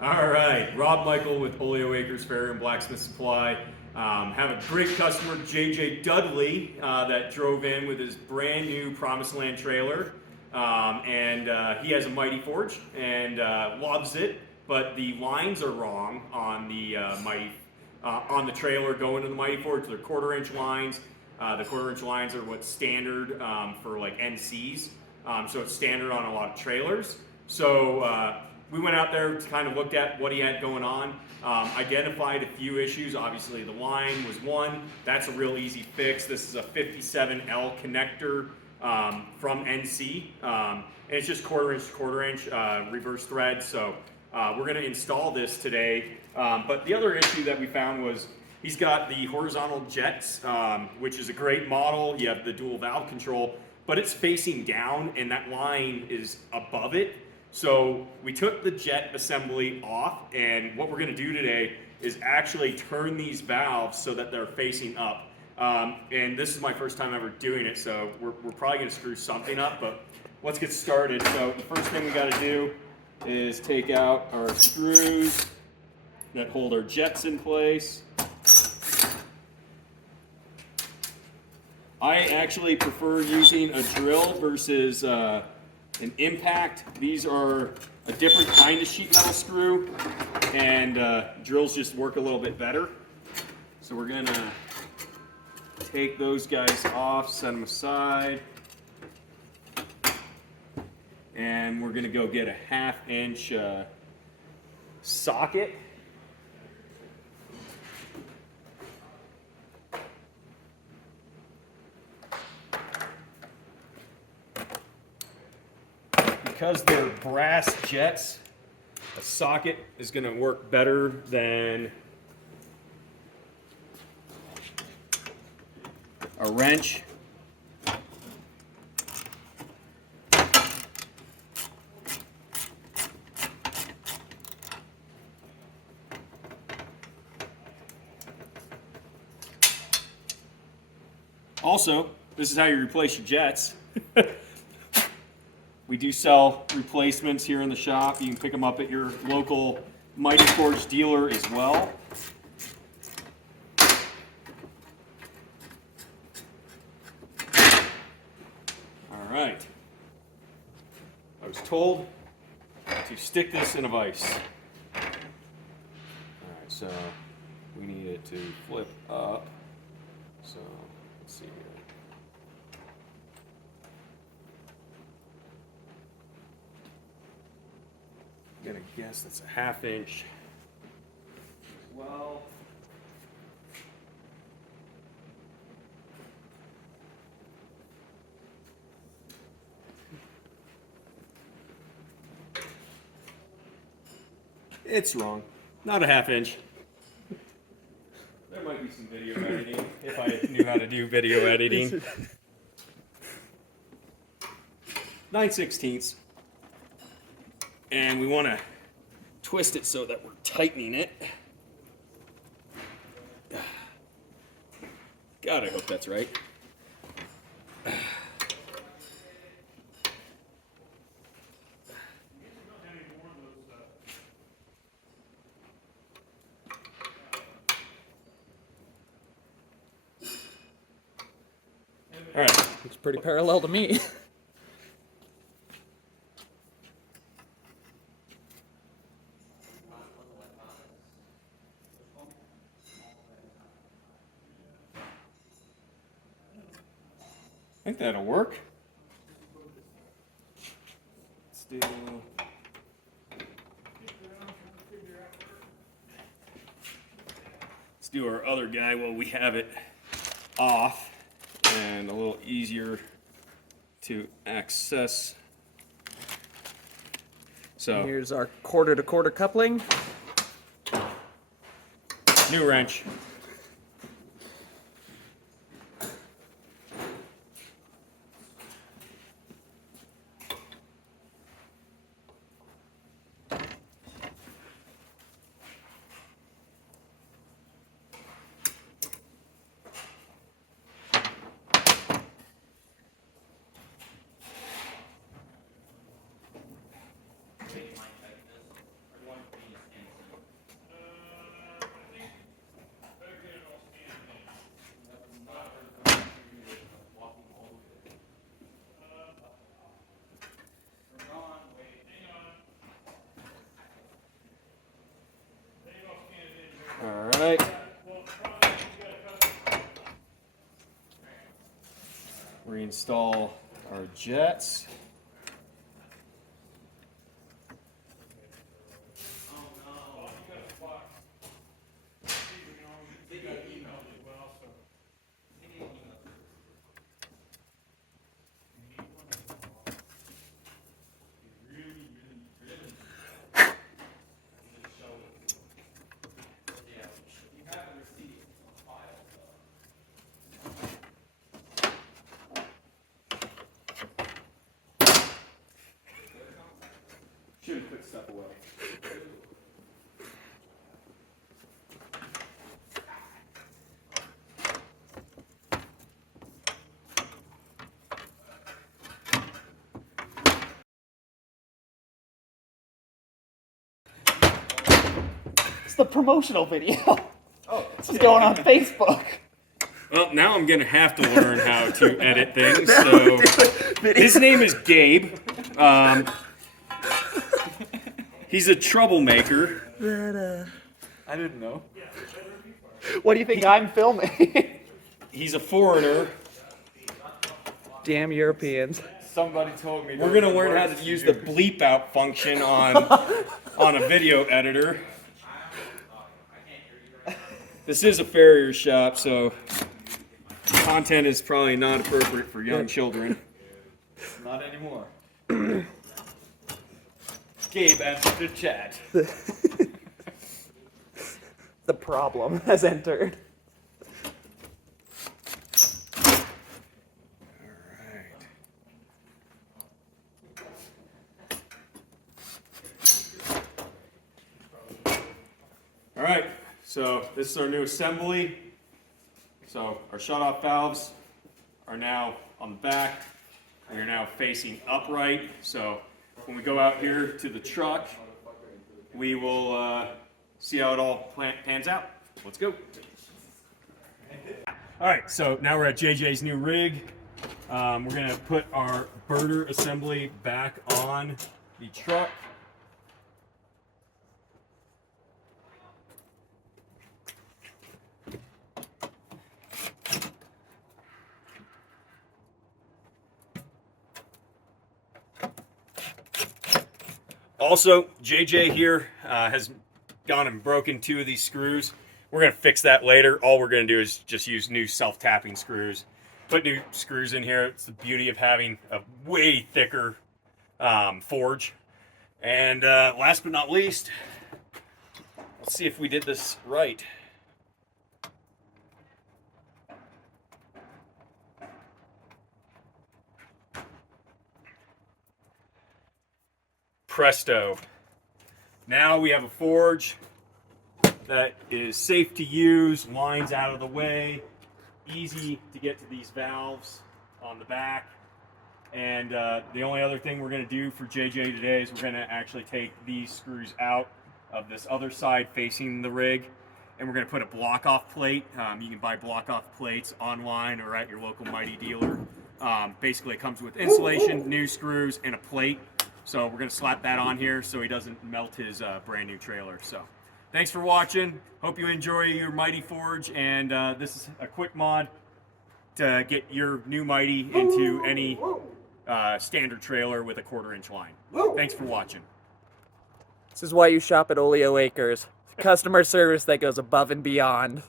All right, Rob Michael with Oleo Acres Farrier and Blacksmith Supply. Have a great customer, JJ Dudley, that drove in with his brand new Promised Land trailer. And he has a Mighty Forge and loves it, but the lines are wrong on the on the trailer going to the Mighty Forge. They're quarter-inch lines. The quarter-inch lines are what's standard for like NCs, so it's standard on a lot of trailers. So we went out there, kind of looked at what he had going on, identified a few issues. Obviously, the line was one. That's a real easy fix. This is a 57L connector from NC, and it's just quarter-inch to quarter-inch reverse thread. So we're going to install this today. But the other issue that we found was he's got the horizontal jets, which is a great model. You have the dual valve control, but it's facing down, and that line is above it. So we took the jet assembly off, and what we're going to do today is actually turn these valves so that they're facing up. And this is my first time ever doing it, so we're probably going to screw something up, but let's get started. So the first thing we got to do is take out our screws that hold our jets in place. I actually prefer using a drill versus an impact. These are a different kind of sheet metal screw, and drills just work a little bit better. So we're gonna take those guys off, set them aside, and we're gonna go get a 1/2-inch socket. Because they're brass jets, a socket is going to work better than a wrench. Also, this is how you replace your jets. We do sell replacements here in the shop. You can pick them up at your local Mighty Forge dealer as well. All right. I was told to stick this in a vise. All right, so we need it to flip up. So let's see here. I'm gonna guess that's a 1/2-inch as well. It's wrong. Not a 1/2-inch. There might be some video editing if I knew how to do video editing. 9/16. And we want to twist it so that we're tightening it. God, I hope that's right. All right. Looks pretty parallel to me. I think that'll work. Let's do our other guy while we have it off and a little easier to access. So Here's our quarter-to-quarter coupling. new wrench. install our jets. Should have put stuff away. It's the promotional video. Oh, This is going on Facebook. Well, now I'm gonna have to learn how to edit things. So his name is Gabe. He's a troublemaker. I didn't know. What do you think I'm filming? He's a foreigner. Damn Europeans. Somebody told me. We're gonna learn how to use the bleep out function on a video editor. This is a Farrier shop, so content is probably not appropriate for young children. Not anymore. Gabe answered the chat. The problem has entered. All right, so this is our new assembly. So our shut-off valves are now on the back. We are now facing upright. So when we go out here to the truck, we will see how it all pans out. Let's go. All right, so now we're at JJ's new rig. We're gonna put our birder assembly back on the truck. Also, JJ here has gone and broken 2 of these screws. We're going to fix that later. All we're going to do is just use new self-tapping screws. Put new screws in here. It's the beauty of having a way thicker forge. And last but not least, let's see if we did this right. Presto. Now we have a forge that is safe to use, lines out of the way, easy to get to these valves on the back. And the only other thing we're going to do for JJ today is we're going to actually take these screws out of this other side facing the rig, and we're going to put a block-off plate. You can buy block-off plates online or at your local Mighty dealer. Basically, it comes with insulation, new screws, and a plate. So we're going to slap that on here so he doesn't melt his brand new trailer. So thanks for watching. Hope you enjoy your Mighty Forge. And this is a quick mod to get your new Mighty into any standard trailer with a 1/4-inch line. Thanks for watching. This is why you shop at Oleo Acres. Customer service that goes above and beyond.